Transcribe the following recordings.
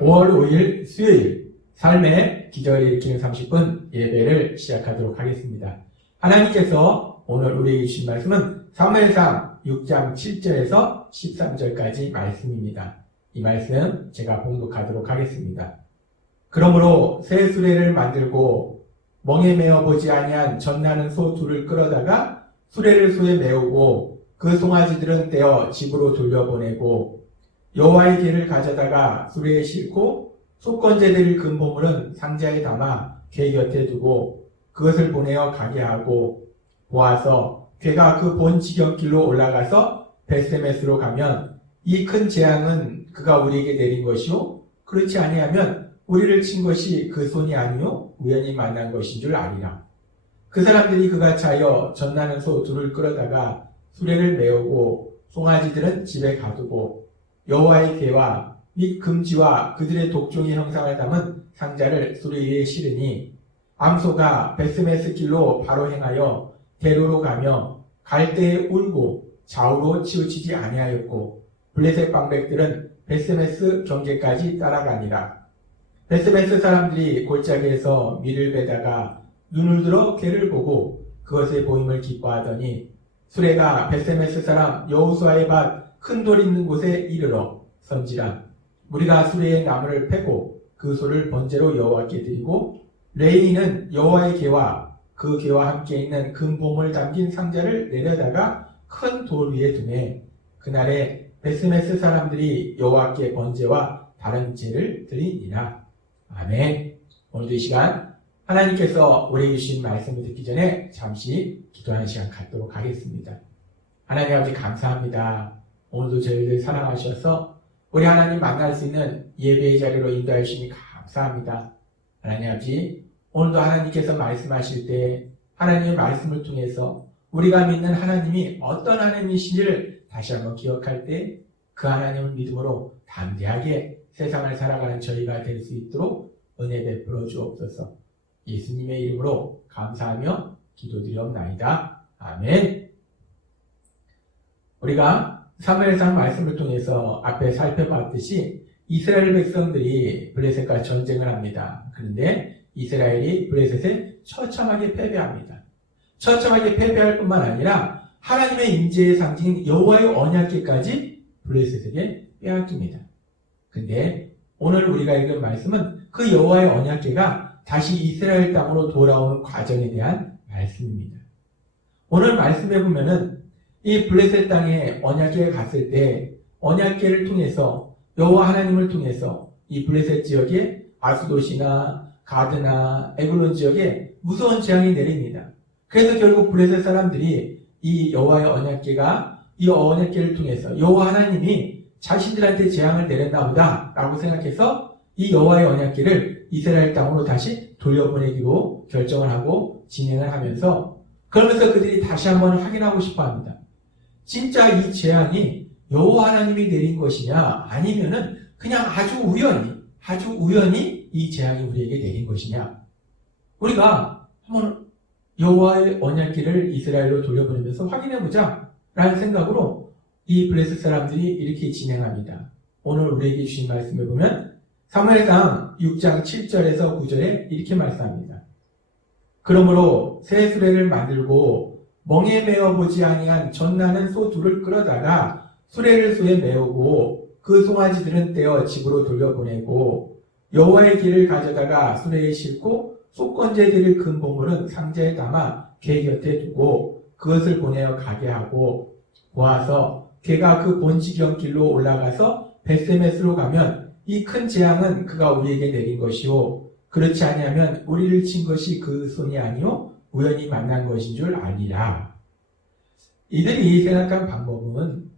5월 5일 수요일 삶의 기적을 일으키는 30분 예배를 시작하도록 하겠습니다. 하나님께서 오늘 우리에게 주신 말씀은 사무엘상 6장 7절에서 13절까지 말씀입니다. 이 말씀 제가 봉독하도록 하겠습니다. 그러므로 새 수레를 만들고 멍에 메어 보지 아니한 젖나는 소 둘을 끌어다가 수레를 소에 메우고 그 송아지들은 떼어 집으로 돌려보내고 여호와의 길을 가져다가 수레에 싣고 속건제될 금보물은 상자에 담아 궤 곁에 두고 그것을 보내어 가게 하고 보아서 궤가 그 본 지경길로 올라가서 벳세메스로 가면 이 큰 재앙은 그가 우리에게 내린 것이요 그렇지 아니하면 우리를 친 것이 그 손이 아니요 우연히 만난 것인 줄 아리라. 그 사람들이 그가 차여 젖나는 소 둘을 끌어다가 수레를 메우고 송아지들은 집에 가두고 여호와의 궤와 및 금지와 그들의 독종의 형상을 담은 상자를 수레 위에 실으니 암소가 벳세메스 길로 바로 행하여 대로로 가며 갈 때에 울고 좌우로 치우치지 아니하였고 블레셋 방백들은 벳세메스 경계까지 따라가니라. 벳세메스 사람들이 골짜기에서 밀을 베다가 눈을 들어 궤를 보고 그것의 보임을 기뻐하더니 수레가 벳세메스 사람 여호수아의 밭 큰 돌 있는 곳에 이르러 선지라. 우리가 수레의 나무를 패고 그 소를 번제로 여호와께 드리고 레위인은 여호와의 궤와 그 궤와 함께 있는 금보물 담긴 상자를 내려다가 큰 돌 위에 두매 그날에 벳세메스 사람들이 여호와께 번제와 다른 제를 드리니라. 아멘. 오늘도 이 시간 하나님께서 우리에게 주신 말씀을 듣기 전에 잠시 기도하는 시간 갖도록 하겠습니다. 하나님 아버지 감사합니다. 오늘도 저희를 사랑하셔서 우리 하나님 만날 수 있는 예배의 자리로 인도해 주시니 감사합니다. 하나님 아버지 오늘도 하나님께서 말씀하실 때 하나님의 말씀을 통해서 우리가 믿는 하나님이 어떤 하나님이신지를 다시 한번 기억할 때 그 하나님을 믿음으로 담대하게 세상을 살아가는 저희가 될 수 있도록 은혜 베풀어 주옵소서. 예수님의 이름으로 감사하며 기도드리옵나이다. 아멘. 우리가 사무엘상 말씀을 통해서 앞에 살펴봤듯이 이스라엘 백성들이 블레셋과 전쟁을 합니다. 그런데 이스라엘이 블레셋에 처참하게 패배합니다. 처참하게 패배할 뿐만 아니라 하나님의 임재의 상징 여호와의 언약궤까지 블레셋에게 빼앗깁니다. 근데 오늘 우리가 읽은 말씀은 그 여호와의 언약궤가 다시 이스라엘 땅으로 돌아오는 과정에 대한 말씀입니다. 오늘 말씀에 보면은 이 블레셋 땅에 언약궤에 갔을 때 언약궤를 통해서 여호와 하나님을 통해서 이 블레셋 지역에 아스돗이나 가드나 에글론 지역에 무서운 재앙이 내립니다. 그래서 결국 블레셋 사람들이 이 여호와의 언약궤가 이 언약궤를 통해서 여호와 하나님이 자신들한테 재앙을 내렸나 보다 라고 생각해서 이 여호와의 언약궤를 이스라엘 땅으로 다시 돌려보내기로 결정을 하고 진행을 하면서 그러면서 그들이 다시 한번 확인하고 싶어 합니다. 진짜 이 재앙이 여호와 하나님이 내린 것이냐 아니면은 그냥 아주 우연히 이 재앙이 우리에게 내린 것이냐. 우리가 한번 여호와의 언약궤를 이스라엘로 돌려보내면서 확인해보자 라는 생각으로 이 블레셋 사람들이 이렇게 진행합니다. 오늘 우리에게 주신 말씀을 보면 사무엘상 6장 7절에서 9절에 이렇게 말씀합니다. 그러므로 새 수레를 만들고 멍에 메어 보지 아니한 젖나는 소 둘을 끌어다가 수레를 소에 메우고 그 송아지들은 떼어 집으로 돌려보내고 여호와의 길을 가져다가 수레에 싣고 속건제 드릴 금보물은 상자에 담아 궤 곁에 두고 그것을 보내어 가게 하고 보아서 궤가 그 본지경길로 올라가서 벳세메스로 가면 이 큰 재앙은 그가 우리에게 내린 것이요 그렇지 아니하면 우리를 친 것이 그 손이 아니요 우연히 만난 것인 줄 아니라. 이들이 생각한 방법은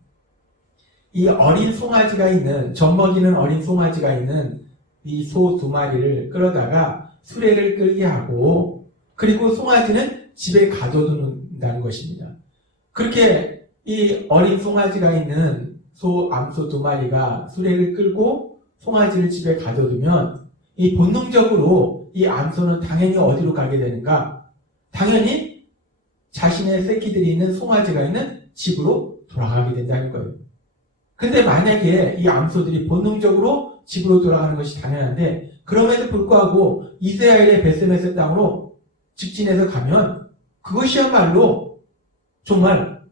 이 어린 송아지가 있는 젖먹이는 어린 송아지가 있는 이 소 두 마리를 끌어다가 수레를 끌게 하고 그리고 송아지는 집에 가둬둔다는 것입니다. 그렇게 이 어린 송아지가 있는 암소 두 마리가 수레를 끌고 송아지를 집에 가둬두면 이 본능적으로 이 암소는 당연히 어디로 가게 되는가? 당연히 자신의 새끼들이 있는 송아지가 있는 집으로 돌아가게 된다는 거예요. 근데 만약에 이 암소들이 본능적으로 집으로 돌아가는 것이 당연한데 그럼에도 불구하고 이스라엘의 베스메스 땅으로 직진해서 가면 그것이야말로 정말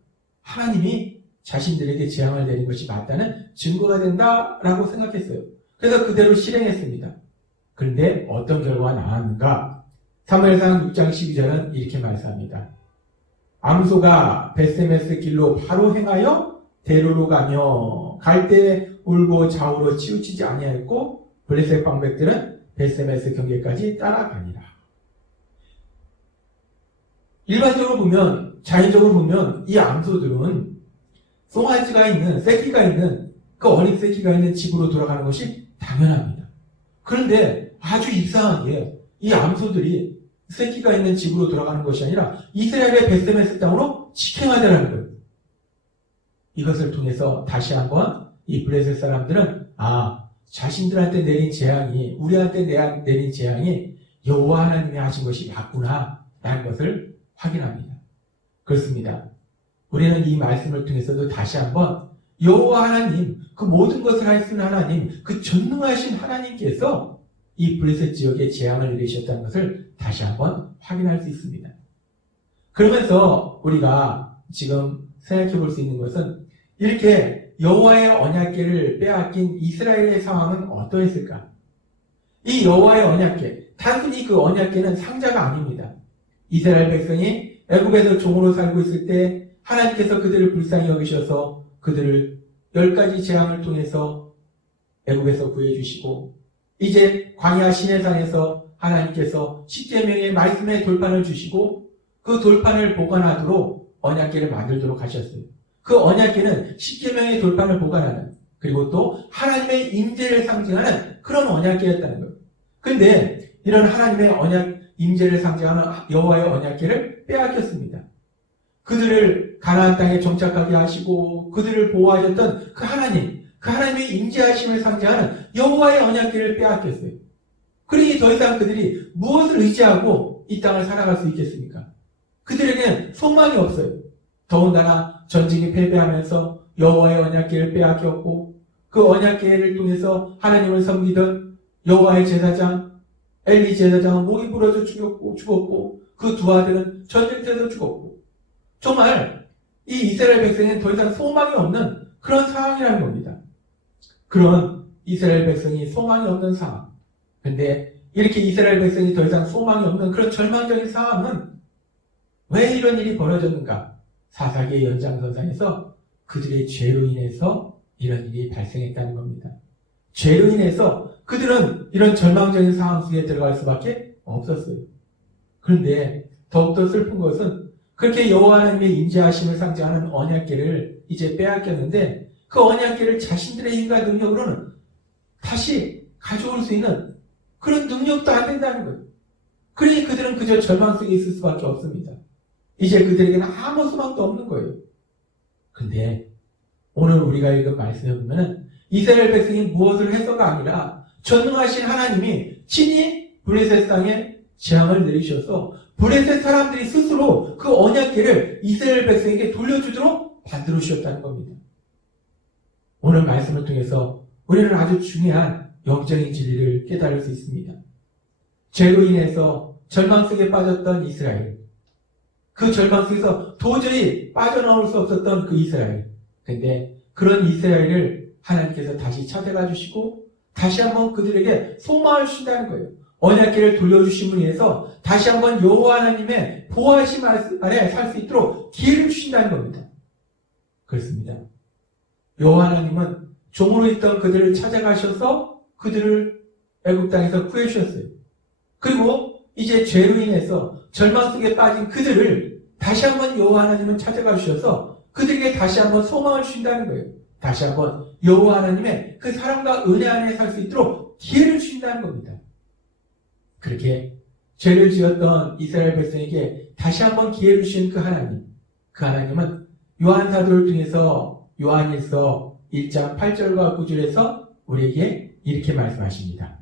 하나님이 자신들에게 재앙을 내린 것이 맞다는 증거가 된다라고 생각했어요. 그래서 그대로 실행했습니다. 그런데 어떤 결과가 나왔는가? 사무엘상 6장 12절은 이렇게 말씀합니다. 암소가 베스메스 길로 바로 행하여 대로로 가며 갈 때 울고 좌우로 치우치지 아니하였고 블레셋 방백들은 베스메스 경계까지 따라가니라. 일반적으로 보면, 자의적으로 보면 이 암소들은 송아지가 있는, 새끼가 있는, 그 어린 새끼가 있는 집으로 돌아가는 것이 당연합니다. 그런데 아주 이상하게 이 암소들이 새끼가 있는 집으로 돌아가는 것이 아니라 이스라엘의 베스메스 땅으로 직행하더라는 거예요. 이것을 통해서 다시 한번 이 블레셋 사람들은 자신들한테 내린 재앙이, 우리한테 내린 재앙이 여호와 하나님이 하신 것이 맞구나 라는 것을 확인합니다. 그렇습니다. 우리는 이 말씀을 통해서도 다시 한번 여호와 하나님, 그 모든 것을 할 수 있는 하나님, 그 전능하신 하나님께서 이 블레셋 지역에 재앙을 내리셨다는 것을 다시 한번 확인할 수 있습니다. 그러면서 우리가 지금 생각해 볼 수 있는 것은 이렇게 여호와의 언약궤를 빼앗긴 이스라엘의 상황은 어떠했을까? 이 여호와의 언약궤, 단순히 그 언약궤는 상자가 아닙니다. 이스라엘 백성이 애굽에서 종으로 살고 있을 때 하나님께서 그들을 불쌍히 여기셔서 그들을 10가지 재앙을 통해서 애굽에서 구해주시고 이제 광야 시내산에서 하나님께서 십계명의 말씀의 돌판을 주시고 그 돌판을 보관하도록 언약궤를 만들도록 하셨어요. 그 언약궤는 십계명의 돌판을 보관하는, 그리고 또 하나님의 임재를 상징하는 그런 언약궤였다는 거예요. 그런데 이런 하나님의 언약 임재를 상징하는 여호와의 언약궤를 빼앗겼습니다. 그들을 가나안 땅에 정착하게 하시고 그들을 보호하셨던 그 하나님, 그 하나님의 임재하심을 상징하는 여호와의 언약궤를 빼앗겼어요. 그러니 더 이상 그들이 무엇을 의지하고 이 땅을 살아갈 수 있겠습니까? 그들에게는 소망이 없어요. 더군다나 전쟁이 패배하면서 여호와의 언약궤를 빼앗겼고 그 언약궤를 통해서 하나님을 섬기던 여호와의 제사장 엘리 제사장은 목이 부러져 죽었고 그 두 아들은 전쟁터에서 죽었고 정말 이 이스라엘 백성에는 더 이상 소망이 없는 그런 상황이라는 겁니다. 그런 이스라엘 백성이 소망이 없는 상황. 그런데 이렇게 이스라엘 백성이 더 이상 소망이 없는 그런 절망적인 상황은 왜 이런 일이 벌어졌는가? 사사기의 연장선상에서 그들의 죄로 인해서 이런 일이 발생했다는 겁니다. 죄로 인해서 그들은 이런 절망적인 상황 속에 들어갈 수밖에 없었어요. 그런데 더욱더 슬픈 것은 그렇게 여호와 하나님의 임재하심을 상징하는 언약궤를 이제 빼앗겼는데 그 언약궤를 자신들의 힘과 능력으로는 다시 가져올 수 있는 그런 능력도 안 된다는 거예요. 그러니 그들은 그저 절망 속에 있을 수밖에 없습니다. 이제 그들에게는 아무 소망도 없는 거예요. 근데 오늘 우리가 읽은 말씀에 보면은 이스라엘 백성이 무엇을 해서가 아니라 전능하신 하나님이 친히 블레셋 땅에 재앙을 내리셔서 블레셋 사람들이 스스로 그 언약궤를 이스라엘 백성에게 돌려주도록 만들어 주셨다는 겁니다. 오늘 말씀을 통해서 우리는 아주 중요한 영적인 진리를 깨달을 수 있습니다. 죄로 인해서 절망 속에 빠졌던 이스라엘, 그 절망 속에서 도저히 빠져나올 수 없었던 그 이스라엘. 근데 그런 이스라엘을 하나님께서 다시 찾아가 주시고 다시 한번 그들에게 소망을 주신다는 거예요. 언약궤를 돌려주심을 위해서 다시 한번 여호와 하나님의 보호하심 아래 살 수 있도록 기회를 주신다는 겁니다. 그렇습니다. 여호와 하나님은 종으로 있던 그들을 찾아가셔서 그들을 애굽 땅에서 구해주셨어요. 그리고 이제 죄로 인해서 절망 속에 빠진 그들을 다시 한번 여호와 하나님은 찾아가 주셔서 그들에게 다시 한번 소망을 주신다는 거예요. 다시 한번 여호와 하나님의 그 사랑과 은혜 안에 살 수 있도록 기회를 주신다는 겁니다. 그렇게 죄를 지었던 이스라엘 백성에게 다시 한번 기회를 주신 그 하나님은 요한 사도를 통해서 요한일서 1장 8절과 9절에서 우리에게 이렇게 말씀하십니다.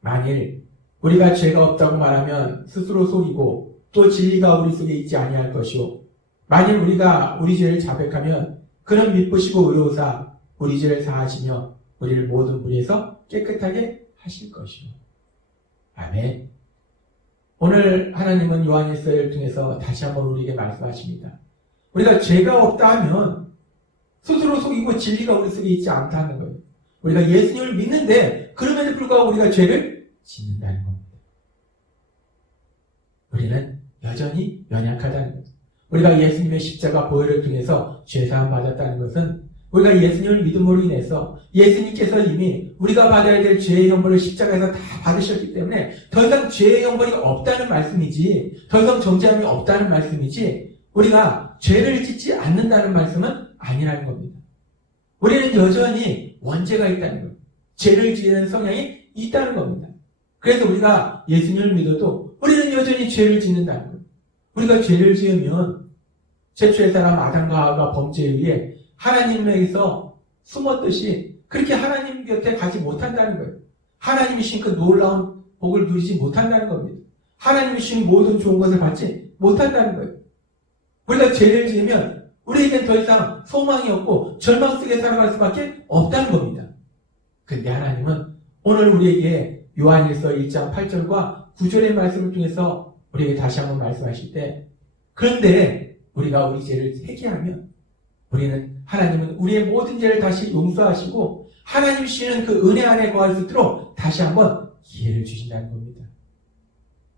만일 우리가 죄가 없다고 말하면 스스로 속이고 또 진리가 우리 속에 있지 아니할 것이요 만일 우리가 우리 죄를 자백하면 그는 미쁘시고 의로우사 우리 죄를 사하시며 우리를 모든 불의에서 깨끗하게 하실 것이요. 아멘. 오늘 하나님은 요한일서를 통해서 다시 한번 우리에게 말씀하십니다. 우리가 죄가 없다 하면 스스로 속이고 진리가 우리 속에 있지 않다는 거예요. 우리가 예수님을 믿는데 그럼에도 불구하고 우리가 죄를 짓는다는 겁니다. 우리는 여전히 연약하다는 거예요. 우리가 예수님의 십자가 보혈을 통해서 죄사함 받았다는 것은 우리가 예수님을 믿음으로 인해서 예수님께서 이미 우리가 받아야 될 죄의 형벌을 십자가에서 다 받으셨기 때문에 더 이상 죄의 형벌이 없다는 말씀이지, 더 이상 정죄함이 없다는 말씀이지, 우리가 죄를 짓지 않는다는 말씀은 아니라는 겁니다. 우리는 여전히 원죄가 있다는 거예요. 죄를 지는 성향이 있다는 겁니다. 그래서 우리가 예수님을 믿어도 우리는 여전히 죄를 짓는다는 거예요. 우리가 죄를 지으면 최초의 사람 아담과 하와가 범죄에 의해 하나님에게서 숨었듯이 그렇게 하나님 곁에 가지 못한다는 거예요. 하나님이 주신 그 놀라운 복을 누리지 못한다는 겁니다. 하나님이 주신 모든 좋은 것을 받지 못한다는 거예요. 우리가 죄를 지으면 우리에겐 더 이상 소망이 없고 절망 속에 살아갈 수밖에 없다는 겁니다. 근데 하나님은 오늘 우리에게 요한일서 1장 8절과 9절의 말씀을 통해서 우리에게 다시 한번 말씀하실 때, 그런데 우리가 우리 죄를 회개하면 하나님은 우리의 모든 죄를 다시 용서하시고 하나님 주시는 그 은혜 안에 거할 수 있도록 다시 한번 기회를 주신다는 겁니다.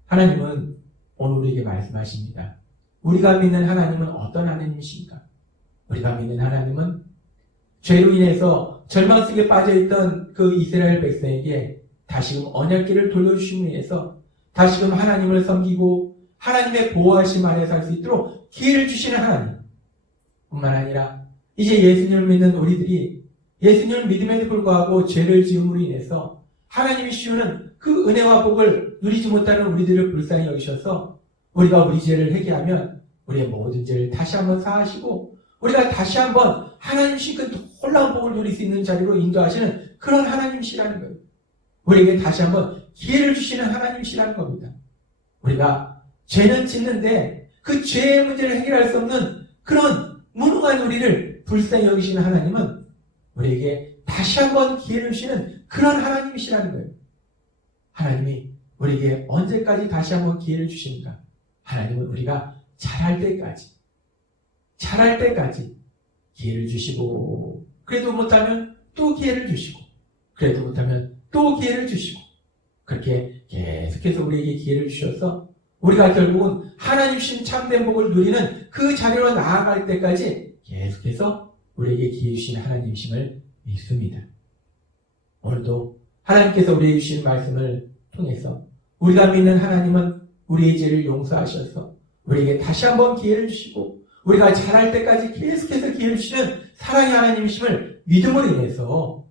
하나님은 오늘 우리에게 말씀하십니다. 우리가 믿는 하나님은 어떤 하나님이십니까? 우리가 믿는 하나님은 죄로 인해서 절망 속에 빠져있던 그 이스라엘 백성에게 다시금 언약궤를 돌려주심으로 인해서 다시금 하나님을 섬기고 하나님의 보호하심 안에 살 수 있도록 기회를 주시는 하나님 뿐만 아니라 이제 예수님을 믿는 우리들이 예수님을 믿음에도 불구하고 죄를 지음으로 인해서 하나님이 씌우는 그 은혜와 복을 누리지 못하는 우리들을 불쌍히 여기셔서 우리가 우리 죄를 회개하면 우리의 모든 죄를 다시 한번 사하시고 우리가 다시 한번 하나님 주신 그 놀라운 복을 누릴 수 있는 자리로 인도하시는 그런 하나님이시라는 거예요. 우리에게 다시 한번 기회를 주시는 하나님이시라는 겁니다. 우리가 죄는 짓는데 그 죄의 문제를 해결할 수 없는 그런 무능한 우리를 불쌍히 여기시는 하나님은 우리에게 다시 한번 기회를 주시는 그런 하나님이시라는 거예요. 하나님이 우리에게 언제까지 다시 한번 기회를 주십니까? 하나님은 우리가 잘할 때까지 기회를 주시고, 그래도 못하면 또 기회를 주시고, 그래도 못하면 또 기회를 주시고, 그렇게 계속해서 우리에게 기회를 주셔서 우리가 결국은 하나님 주신 참된 복을 누리는 그 자리로 나아갈 때까지 계속해서 우리에게 기회 주신 하나님이심을 믿습니다. 오늘도 하나님께서 우리에게 주신 말씀을 통해서 우리가 믿는 하나님은 우리의 죄를 용서하셔서 우리에게 다시 한번 기회를 주시고 우리가 잘할 때까지 계속해서 기회를 주시는 사랑의 하나님이심을 믿음으로 인해서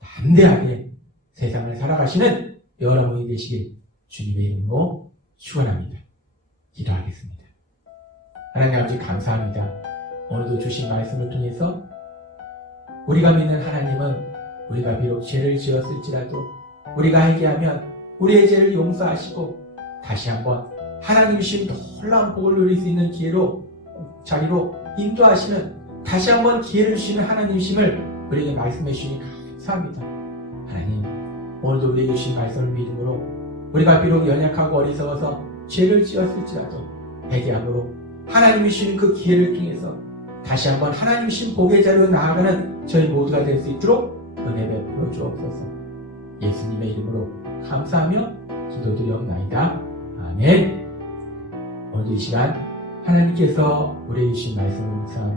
담대하게 세상을 살아가시는 여러분이 되시길 주님의 이름으로 축원합니다. 기도하겠습니다. 하나님 아버지 감사합니다. 오늘도 주신 말씀을 통해서 우리가 믿는 하나님은 우리가 비록 죄를 지었을지라도 우리가 회개하면 우리의 죄를 용서하시고 다시 한번 하나님이신 놀라운 복을 누릴 수 있는 자리로 인도하시는 다시 한번 기회를 주시는 하나님이심을 우리에게 말씀해 주시니 감사합니다. 하나님, 오늘도 우리에게 주신 말씀을 믿음으로 우리가 비록 연약하고 어리석어서 죄를 지었을지라도 회개함으로 하나님이 주신 그 기회를 통해서 다시 한번 하나님 주신 복의 자리로 나아가는 저희 모두가 될 수 있도록 은혜 베풀어 주옵소서. 예수님의 이름으로 감사하며 기도드리옵나이다. 아멘. 오늘 이 시간 하나님께서 우리에게 주신 말씀을 묵상하고